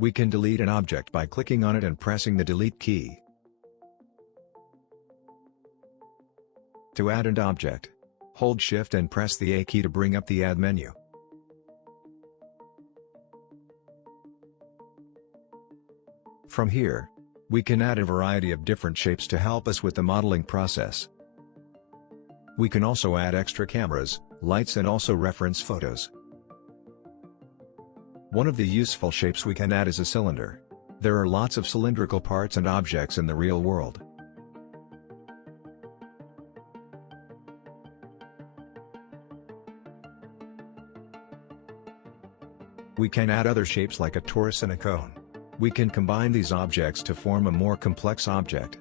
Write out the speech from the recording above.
We can delete an object by clicking on it and pressing the delete key. To add an object, hold Shift and press the A key to bring up the Add menu. From here, we can add a variety of different shapes to help us with the modeling process. We can also add extra cameras, lights and also reference photos. One of the useful shapes we can add is a cylinder. There are lots of cylindrical parts and objects in the real world. We can add other shapes like a torus and a cone. We can combine these objects to form a more complex object.